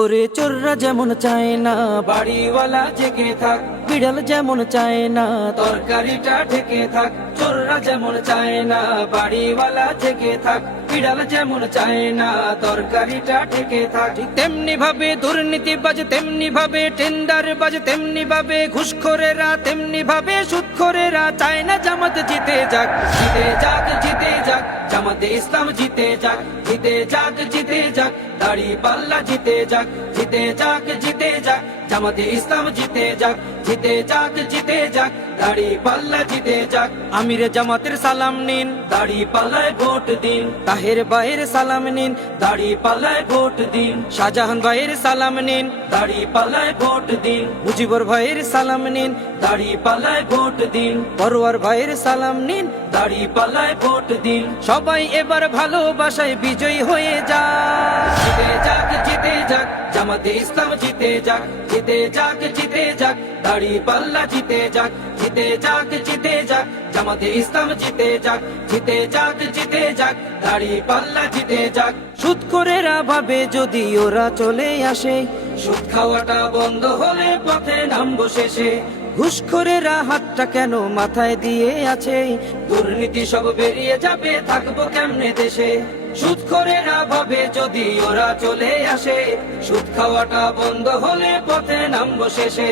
ওরে চোররা যেমন চায় না বাড়িওয়ালা জেগে থাক, বিড়াল যেমন চায় না তরকারিটা ঢেকে থাক। চোররা যেমন চায় না বাড়িওয়ালা জেগে থাক, বিড়াল যেমন চায় না তরকারিটা ঢেকে থাক। তেমনি ভাবে দুর্নীতিবাজ, তেমনি ভাবে টেন্ডার বাজ, তেমনি ভাবে ঘুষখোরেরা, তেমনি ভাবে সুদখোরেরা চায় না জামাত জিতে যাক। জিতে যাক, জিতে যাক, জামাতে ইসলাম জিতে যাক। জিতে যাক, জিতে যাক, দাড়ি পাল্লা জিতে যাক। জিতে যাক, জিতে যাক, জামাতে ইসলাম জিতে যাক। জিতে যাক, জিতে যাক, দাড়ি পাল্লা জিতে যাক। আমির জামাতের সালাম নিন, দাড়ি পাল্লায় ভোট দিন। তাহের ভাইয়ের সালাম নিন, দাড়ি পাল্লায় ভোট দিন। শাহজাহান ভাইয়ের সালাম নিন, দাড়ি পাল্লায় ভোট দিন। মুজিবুর ভাইয়ের সালাম নিন, দাড়ি পাল্লায় ভোট দিন। পরোয়ার ভাইয়ের সালাম নিন, দাড়ি পাল্লায় ভোট দিন। সবাই এবার ভালোবাসায় বিজয়ী হয়ে যাক। জিতে যাক, জিতে যাক, জামাতে ইসলাম জিতে যাক। জিতে যাক, জিতে যাক, দাড়ি পাল্লা জিতে যাক। জিতে যাক, জিতে যাক, জামাতে ইসলাম জিতে যাক। জিতে যাক, জিতে যাক, দাড়ি পাল্লা জিতে যাক। সুদখোরেরা ভাবে যদি ওরা চলে আসে, সুদ খাওয়াটা বন্ধ হলে পথে নামবো শেষে। ঘুষখোরেরা হাতটা কেন মাথায় দিয়ে আছে, দুর্নীতি সব বেরিয়ে যাবে, থাকবো কেমনে দেশে। সুদখোরেরা ভাবে যদি ওরা চলে আসে, সুদ খাওয়াটা বন্ধ হলে পথে নামবো শেষে।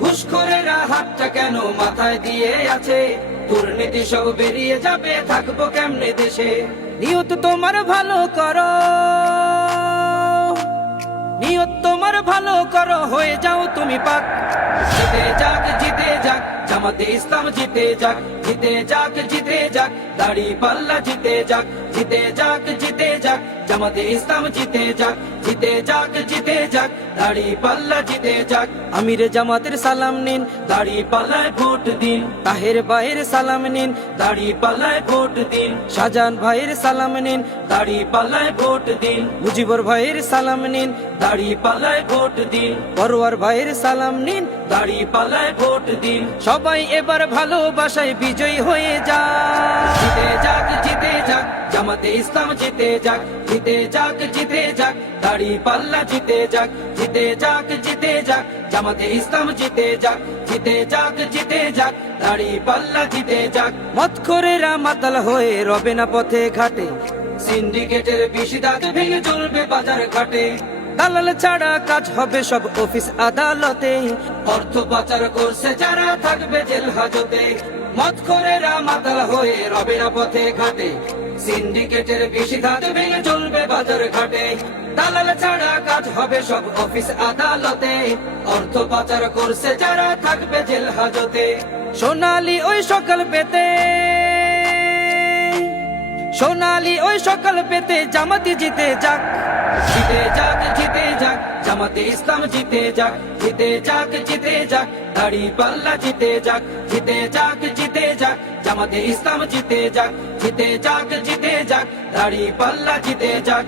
ঘুষখোরেরা হাতটা কেন মাথায় দিয়ে আছে, দুর্নীতি সব বেরিয়ে যাবে, থাকবো কেমনে দেশে। নিয়ত তোমার ভালো করো, নিয়ত তোমার ভালো করো, হয়ে যাও তুমি পাক। জিতে যাক, জিতে যাক, জামাতে ইসলাম জিতে যাক। জিতে যাক, জিতে যাক, দাড়ি পাল্লা জিতে যাক। জিতে যাক, জিতে যাক, জামাতে ইসলাম জিতে যাক। জিতে যাক, জিতে যাক, দাড়ি পাল্লা জিতে যাক। আমির জামাতের সালাম নিন, দাড়ি পাল্লায় ভোট দিন। তাহের ভাইয়ের সালাম নিন, দাড়ি পাল্লায় ভোট দিন। শাহজাহান ভাইয়ের সালাম নিন, দাড়ি পাল্লায় ভোট দিন। মুজিবুর ভাইয়ের সালাম নিন, দাড়ি পাল্লায় ভোট দিন। পরোয়ার ভাইয়ের সালাম নিন, দাড়ি পাল্লায় ভোট দিন। সবাই এবার ভালোবাসায় বিজয়ী হয়ে যাক। জিতে যাক, জিতে যাক, জামাতে ইসলাম জিতে যাক। জিতে যাক, জিতে যাক, দাড়ি পাল্লা জিতে যাক। জিতে যাক, জিতে যাক, জামাতে ইসলাম জিতে যাক। জিতে যাক, জিতে যাক, দাড়ি পাল্লা জিতে যাক। মদখোরেরা মাতাল হয়ে রবে না পথে ঘাটে, সিন্ডিকেটের বিশিদাত ভেঙে চলবে বাজার ঘাটে। দালাল ছাড়া কাজ হবে সব অফিস আদালতে, অর্থ পাচার করছে যারা থাকবে জেল হাজতে। মদখোরেরা মাতাল হয়ে রবে না পথে ঘাটে, সিন্ডিকেটের বিশিদাত ভেঙে চলবে বাজার ঘাটে। দালাল ছাড়া কাজ হবে সব অফিস আদালতে, অর্থ পাচার করছে যারা থাকবে জেল হাজতে। সোনালি ওই সকাল পেতে, সোনালি ওই সকাল পেতে জামাতে জিতে যাক। জিতে যাক, জিতে যাক, জামাতে ইসলাম জিতে যাক। জিতে যাক, জিতে যাক, দাড়ি পাল্লা জিতে যাক। জিতে যাক, জিতে যাক, জামাতে ইসলাম জিতে যাক। জিতে যাক, জিতে যাক, দাড়ি পাল্লা জিতে যাক।